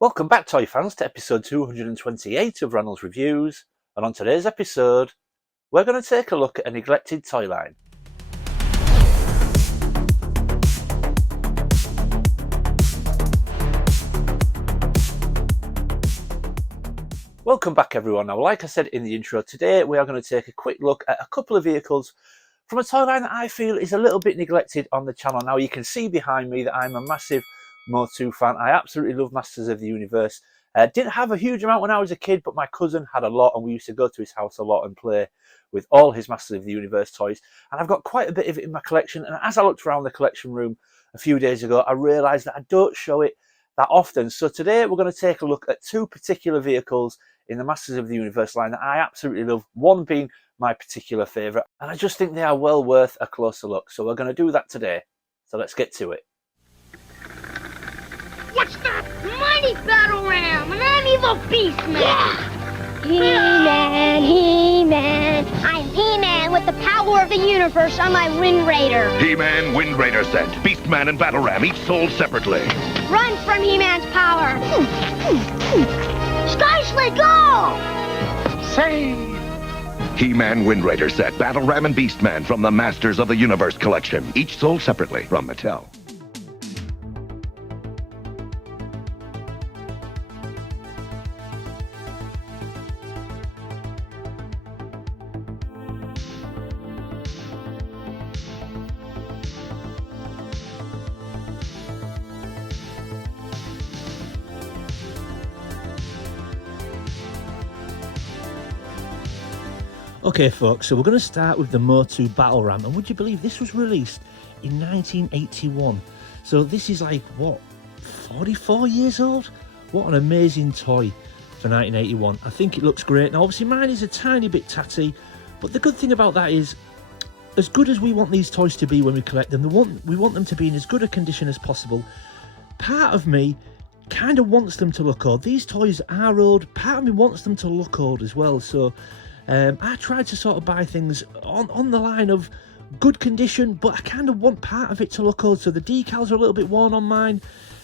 Welcome back, toy fans, to episode 228 of Ranel's Reviews, and on today's episode, we're going to take a look at a neglected toy line. Welcome back, everyone. Now, like I said in the intro, today we are going to take a quick look at a couple of vehicles from a toy line that I feel is a little bit neglected on the channel. Now, you can see behind me that I'm a massive MOTU fan. I absolutely love Masters of the Universe. Didn't have a huge amount when I was a kid, but my cousin had a lot, and we used to go to his house a lot and play with all his Masters of the Universe toys. And I've got quite a bit of it in my collection. And as I looked around the collection room a few days ago, I realised that I don't show it that often. So today we're going to take a look at two particular vehicles in the Masters of the Universe line that I absolutely love. One being my particular favourite, and I just think they are well worth a closer look. So we're going to do that today. So let's get to it. What's that? Mighty Battleram, and I'm Evil Beastman. Yeah. He-Man, He-Man. I'm He-Man with the power of the universe on my Wind Raider. He-Man, Wind Raider set. Beastman and Battleram, each sold separately. Run from He-Man's power. Sky Sled, go! Say! He-Man, Wind Raider set. Battleram and Beastman from the Masters of the Universe collection. Each sold separately from Mattel. Okay folks, so we're going to start with the MOTU Battleram, and would you believe this was released in 1981? So this is like, what, 44 years old? What an amazing toy for 1981. I think it looks great. Now obviously mine is a tiny bit tatty, but the good thing about that is, as good as we want these toys to be when we collect them, we want them to be in as good a condition as possible. Part of me kind of wants them to look old. These toys are old, part of me wants them to look old as well, so I tried to sort of buy things on the line of good condition, but I kind of want part of it to look old. So the decals are a little bit worn on mine.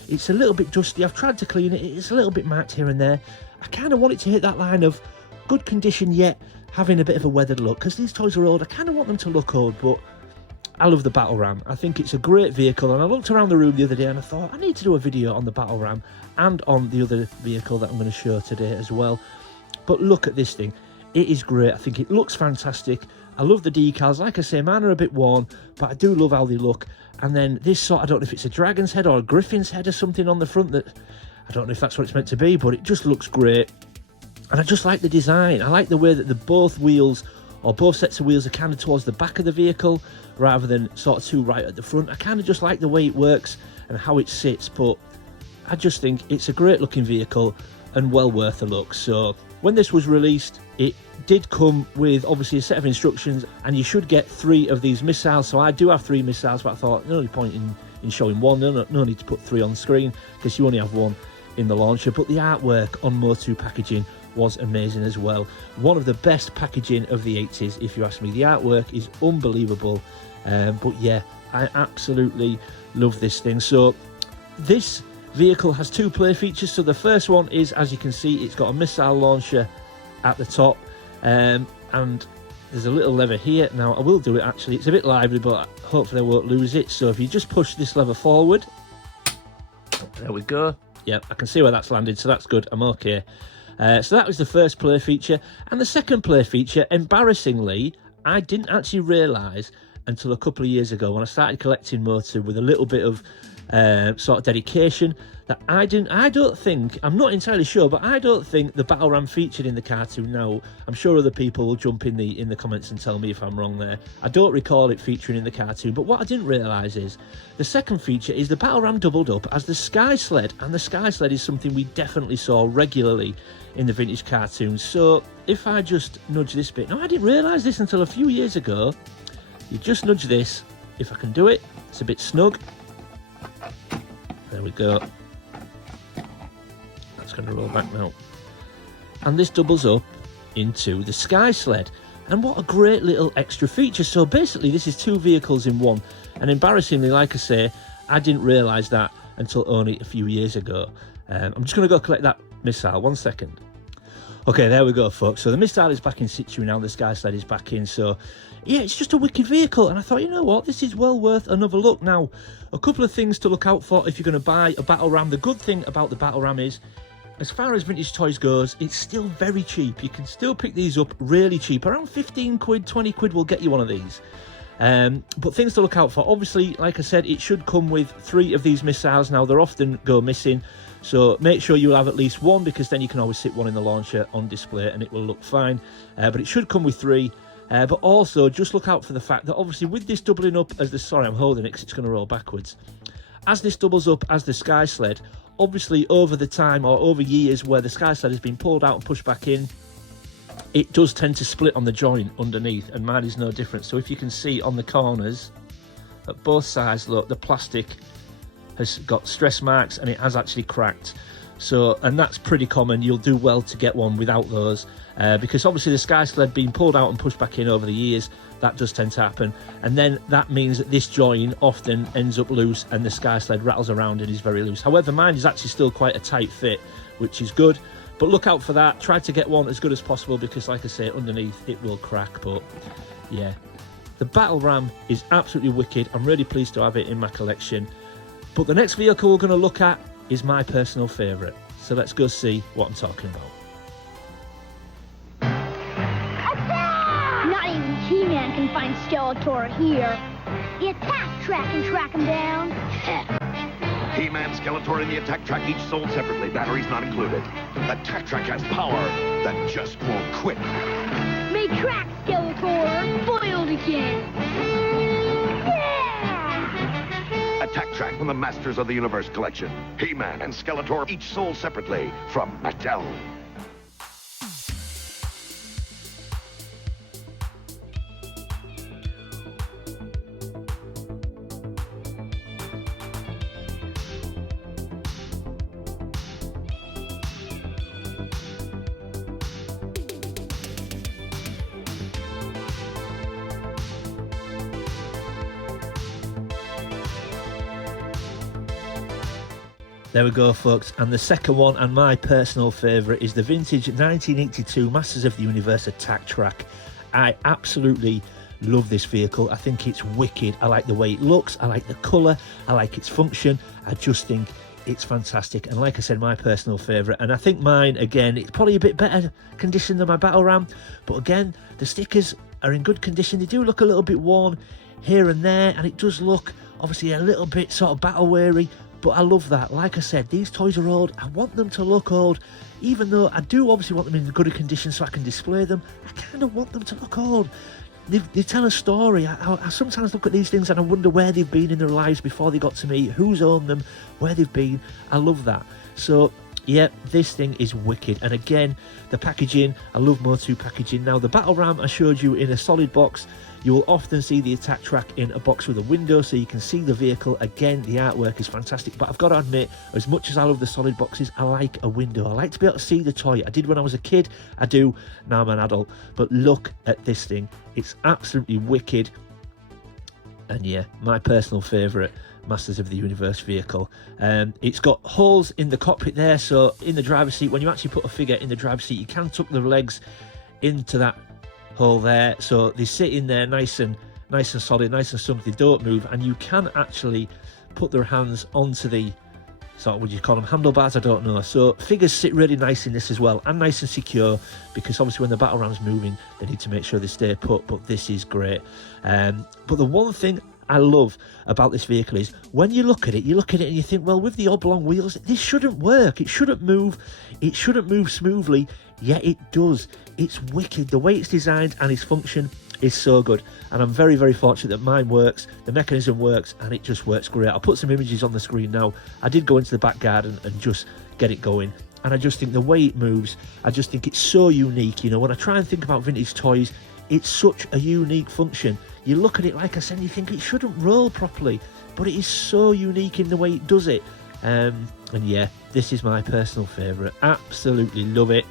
It's a little bit dusty. I've tried to clean it. It's a little bit marked here and there. I kind of want it to hit that line of good condition yet having a bit of a weathered look, because these toys are old. I kind of want them to look old, but I love the Battleram. I think it's a great vehicle, and I looked around the room the other day and I thought I need to do a video on the Battleram and on the other vehicle that I'm going to show today as well. But look at this thing. It is great. I think it looks fantastic. I love the decals. Like I say, mine are a bit worn, but I do love how they look. And then this sort, I don't know if it's a dragon's head or a griffin's head or something on the front, that I don't know if that's what it's meant to be, but it just looks great. And I just like the design. I like the way that the both wheels, or both sets of wheels, are kind of towards the back of the vehicle rather than sort of two right at the front. I kind of just like the way it works and how it sits, but I just think it's a great looking vehicle and well worth a look. So when this was released, it did come with obviously a set of instructions, and you should get 3 of these missiles. So I do have 3 missiles, but I thought no point in showing one. No need to put 3 on the screen because you only have 1 in the launcher. But the artwork on MOTU packaging was amazing as well. One of the best packaging of the 80s, if you ask me. The artwork is unbelievable. But yeah, I absolutely love this thing. So this vehicle has 2 play features. So the first one is, as you can see, it's got a missile launcher at the top, and there's a little lever here. Now I will do it actually, it's a bit lively, but hopefully I won't lose it. So if you just push this lever forward, there we go. Yep, I can see where that's landed, so that's good. I'm okay. So that was the first play feature. And the second play feature, embarrassingly, I didn't actually realise until a couple of years ago when I started collecting MOTU with a little bit of sort of dedication, that I'm not entirely sure, but I don't think the Battleram featured in the cartoon. Now I'm sure other people will jump in the comments and tell me if I'm wrong there. I don't recall it featuring in the cartoon, but what I didn't realise is the second feature is the Battleram doubled up as the Sky Sled, and the Sky Sled is something we definitely saw regularly in the vintage cartoons. So if I just nudge this bit, now I didn't realise this until a few years ago. You just nudge this, if I can do it, it's a bit snug. There we go. That's going to roll back now. And this doubles up into the Sky Sled. And what a great little extra feature. So basically this is 2 vehicles in one. And embarrassingly, like I say, I didn't realise that until only a few years ago. I'm just going to go collect that missile. 1 second. Okay, there we go, folks. So the missile is back in situ now. The Sky Sled is back in. So, yeah, it's just a wicked vehicle. And I thought, you know what? This is well worth another look. Now, a couple of things to look out for if you're going to buy a Battleram. The good thing about the Battleram is, as far as vintage toys goes, it's still very cheap. You can still pick these up really cheap. Around 15 quid, 20 quid will get you one of these. But things to look out for. Obviously, like I said, it should come with 3 of these missiles. Now, they often go missing. So make sure you have at least 1, because then you can always sit one in the launcher on display and it will look fine. But it should come with 3. But also, just look out for the fact that obviously with this doubling up as the... Sorry, I'm holding it because it's going to roll backwards. As this doubles up as the Sky Sled, obviously over the time or over years where the Sky Sled has been pulled out and pushed back in, it does tend to split on the joint underneath, and mine is no different. So if you can see on the corners, at both sides, look, the plastic has got stress marks and it has actually cracked. So, and that's pretty common. You'll do well to get one without those, because obviously the Sky Sled being pulled out and pushed back in over the years, that does tend to happen. And then that means that this join often ends up loose and the Sky Sled rattles around and is very loose. However, mine is actually still quite a tight fit, which is good. But look out for that. Try to get one as good as possible, because like I say, underneath it will crack. But yeah, the Battleram is absolutely wicked. I'm really pleased to have it in my collection. But the next vehicle we're going to look at is my personal favourite. So let's go see what I'm talking about. Attack! Not even He-Man can find Skeletor here. The Attack Trak can track him down. He-Man, Skeletor, and the Attak Trak each sold separately. Batteries not included. The Attak Trak has power that just won't quit. May track Skeletor foiled again. Yeah! Attak Trak from the Masters of the Universe collection. He-Man and Skeletor each sold separately from Mattel. There we go, folks, and the second one, and my personal favourite, is the vintage 1982 Masters of the Universe Attak Trak. I absolutely love this vehicle. I think it's wicked. I like the way it looks, I like the colour, I like its function. I just think it's fantastic, and like I said, my personal favourite. And I think mine, again, it's probably a bit better condition than my Battleram, but again, the stickers are in good condition. They do look a little bit worn here and there, and it does look obviously a little bit sort of battle weary. But I love that. Like I said, these toys are old. I want them to look old, even though I do obviously want them in good condition so I can display them. I kind of want them to look old. They tell a story. I sometimes look at these things and I wonder where they've been in their lives before they got to me, who's owned them, where they've been. I love that. So yeah, this thing is wicked. And again, the packaging, I love MOTU packaging. Now, the Battleram I showed you in a solid box. You will often see the Attak Trak in a box with a window so you can see the vehicle. Again, the artwork is fantastic, but I've got to admit, as much as I love the solid boxes, I like a window. I like to be able to see the toy. I did when I was a kid, I do now I'm an adult. But look at this thing. It's absolutely wicked. And yeah, my personal favourite Masters of the Universe vehicle. It's got holes in the cockpit there, so in the driver's seat, when you actually put a figure in the driver's seat, you can tuck the legs into that hole there, so they sit in there nice and solid, nice and snug. They don't move, and you can actually put their hands onto the sort of, would you call them handlebars? I don't know. So figures sit really nice in this as well, and nice and secure, because obviously when the Battleram's moving, they need to make sure they stay put. But this is great. But the one thing I love about this vehicle is when you look at it and you think, well, with the oblong wheels, this shouldn't work. It shouldn't move. It shouldn't move smoothly. Yet it does. It's wicked. The way it's designed and its function is so good. And I'm very, very fortunate that mine works. The mechanism works, and it just works great. I'll put some images on the screen now. I did go into the back garden and just get it going. And I just think the way it moves, I just think it's so unique. You know, when I try and think about vintage toys, it's such a unique function. You look at it, like I said, and you think it shouldn't roll properly, but it is so unique in the way it does it. And yeah, this is my personal favourite. Absolutely love it.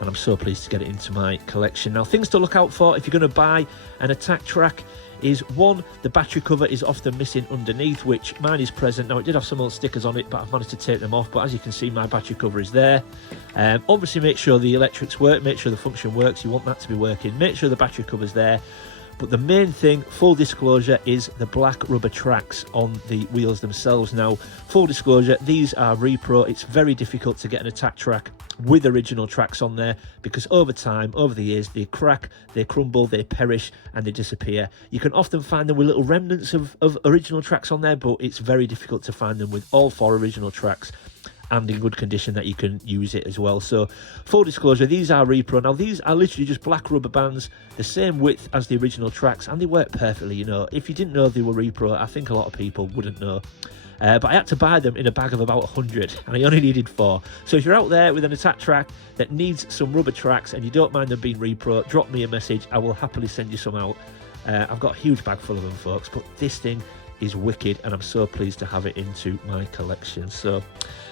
And I'm so pleased to get it into my collection. Now, things to look out for if you're going to buy an Attak Trak is one, the battery cover is often missing underneath, which mine is present. Now, it did have some old stickers on it, but I've managed to take them off. But as you can see, my battery cover is there. Obviously, make sure the electrics work, make sure the function works. You want that to be working. Make sure the battery cover's there. But the main thing, full disclosure, is the black rubber tracks on the wheels themselves. Now, full disclosure, these are repro. It's very difficult to get an Attak track with original tracks on there because over time, over the years, they crack, they crumble, they perish, and they disappear. You can often find them with little remnants of original tracks on there, but it's very difficult to find them with all 4 original tracks and in good condition that you can use it as well. So full disclosure, these are repro. Now these are literally just black rubber bands, the same width as the original tracks, and they work perfectly. You know, if you didn't know they were repro, I think a lot of people wouldn't know. But I had to buy them in a bag of about 100 and I only needed 4. So if you're out there with an Attak track that needs some rubber tracks and you don't mind them being repro, drop me a message. I will happily send you some out. I've got a huge bag full of them, folks, but this thing is wicked and I'm so pleased to have it into my collection. So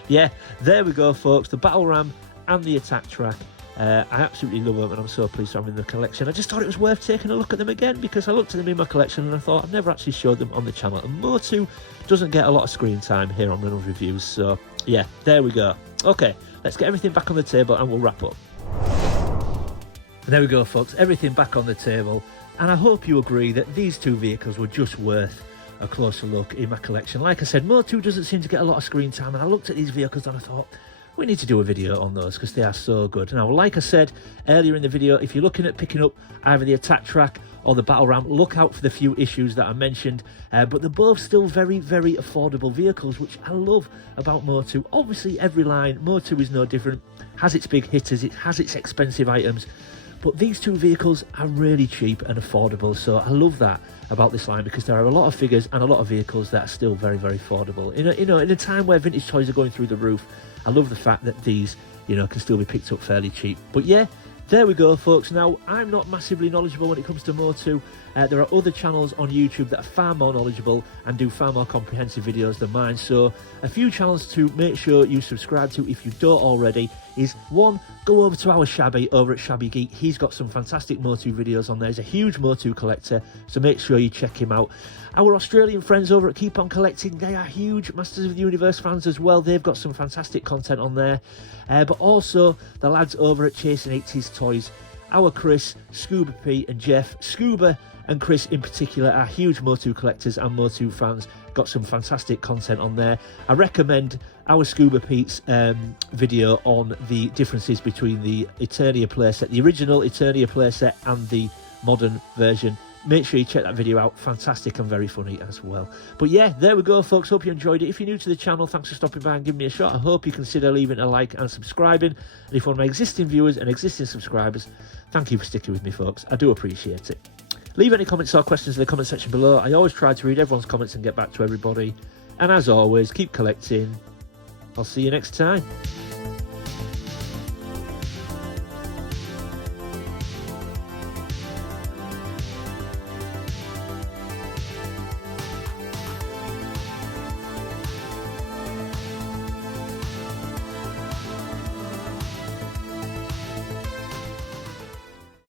yeah, there we go, folks, the Battleram and the Attak track. I absolutely love them and I'm so pleased to have them in the collection. I just thought it was worth taking a look at them again because I looked at them in my collection and I thought I've never actually showed them on the channel, and MOTU doesn't get a lot of screen time here on Reynolds Reviews. So yeah, there we go. Okay, let's get everything back on the table and we'll wrap up. There we go, folks, everything back on the table, and I hope you agree that these 2 vehicles were just worth a closer look in my collection. Like I said, MOTU doesn't seem to get a lot of screen time, and I looked at these vehicles and I thought we need to do a video on those because they are so good. Now, like I said earlier in the video, if you're looking at picking up either the Attak track or the Battleram, look out for the few issues that I mentioned, but they're both still very, very affordable vehicles, which I love about MOTU. Obviously, every line, MOTU is no different, has its big hitters, it has its expensive items, but these 2 vehicles are really cheap and affordable. So I love that about this line because there are a lot of figures and a lot of vehicles that are still very, very affordable. In a time where vintage toys are going through the roof, I love the fact that these, can still be picked up fairly cheap. But yeah, there we go, folks. Now, I'm not massively knowledgeable when it comes to MOTU. There are other channels on YouTube that are far more knowledgeable and do far more comprehensive videos than mine. So a few channels to make sure you subscribe to if you don't already is, 1, go over to our Shabby over at Shabby Geek. He's got some fantastic MOTU videos on there. He's a huge MOTU collector, so make sure you check him out. Our Australian friends over at Keep On Collecting, they are huge Masters of the Universe fans as well. They've got some fantastic content on there. But also the lads over at Chasing 80s Toys. Our Chris, Scuba Pete and Jeff. Scuba and Chris in particular are huge MOTU collectors and MOTU fans. Got some fantastic content on there. I recommend our Scuba Pete's video on the differences between the Eternia playset, the original Eternia playset, and the modern version. Make sure you check that video out. Fantastic and very funny as well. But yeah, there we go, folks. Hope you enjoyed it. If you're new to the channel, thanks for stopping by and giving me a shot. I hope you consider leaving a like and subscribing. And if one of my existing viewers and existing subscribers, thank you for sticking with me, folks. I do appreciate it. Leave any comments or questions in the comment section below. I always try to read everyone's comments and get back to everybody. And as always, keep collecting. I'll see you next time.